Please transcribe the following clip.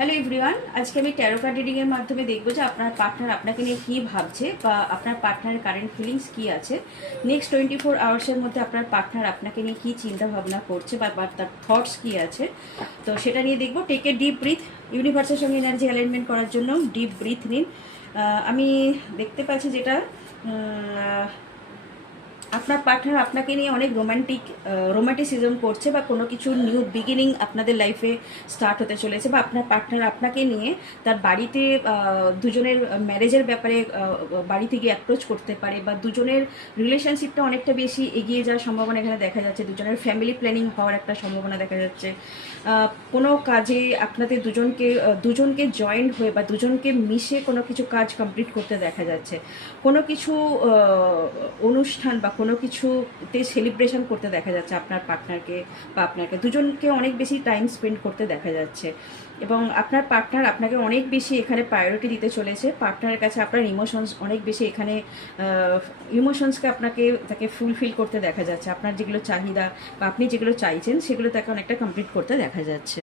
Hello everyone, আজকে আমি taro card reading এর মাধ্যমে দেখবো যে আপনার পার্টনার আপনাকে নিয়ে কী ভাবছে বা আপনার পার্টনারের কারেন্ট ফিলিংস কী আছে। নেক্সট 24 আওয়ার্সের মধ্যে আপনার পার্টনার আপনাকে নিয়ে কী চিন্তা ভাবনা করছে বা তার থটস কী আছে, তো সেটা নিয়ে দেখবো। টেক এ ডিপ ব্রিথ, ইউনিভার্সের সঙ্গে এনার্জি অ্যালাইনমেন্ট করার জন্য ডিপ ব্রিথ নিন। আমি দেখতে পাচ্ছি যেটা আপনার পার্টনার আপনাকে নিয়ে অনেক রোমান্টিসিজম করছে বা কোনো কিছু নিউ বিগিনিং আপনাদের লাইফে স্টার্ট হতে চলেছে, বা আপনার পার্টনার আপনাকে নিয়ে তার বাড়িতে দুজনের ম্যারেজের ব্যাপারে বাড়ি থেকে অ্যাপ্রোচ করতে পারে, বা দুজনের রিলেশনশিপটা অনেকটা বেশি এগিয়ে যাওয়ার সম্ভাবনা এখানে দেখা যাচ্ছে। দুজনের ফ্যামিলি প্ল্যানিং হওয়ার একটা সম্ভাবনা দেখা যাচ্ছে। কোনো কাজে আপনাদের দুজনকে জয়েন্ট হয়ে বা দুজনকে মিশে কোনো কিছু কাজ কমপ্লিট করতে দেখা যাচ্ছে। কোনো কিছু অনুষ্ঠান বা কোনো কিছুতে সেলিব্রেশন করতে দেখা যাচ্ছে আপনার পার্টনারকে, বা আপনাকে দুজনকে অনেক বেশি টাইম স্পেন্ড করতে দেখা যাচ্ছে। এবং আপনার পার্টনার আপনাকে অনেক বেশি এখানে প্রায়োরিটি দিতে চলেছে। পার্টনারের কাছে আপনার ইমোশনস অনেক বেশি এখানে ইমোশনসকে তাকে ফুলফিল করতে দেখা যাচ্ছে। আপনার যেগুলো চাহিদা বা আপনি যেগুলো চাইছেন সেগুলো তাকে অনেকটা কমপ্লিট করতে দেখা যাচ্ছে।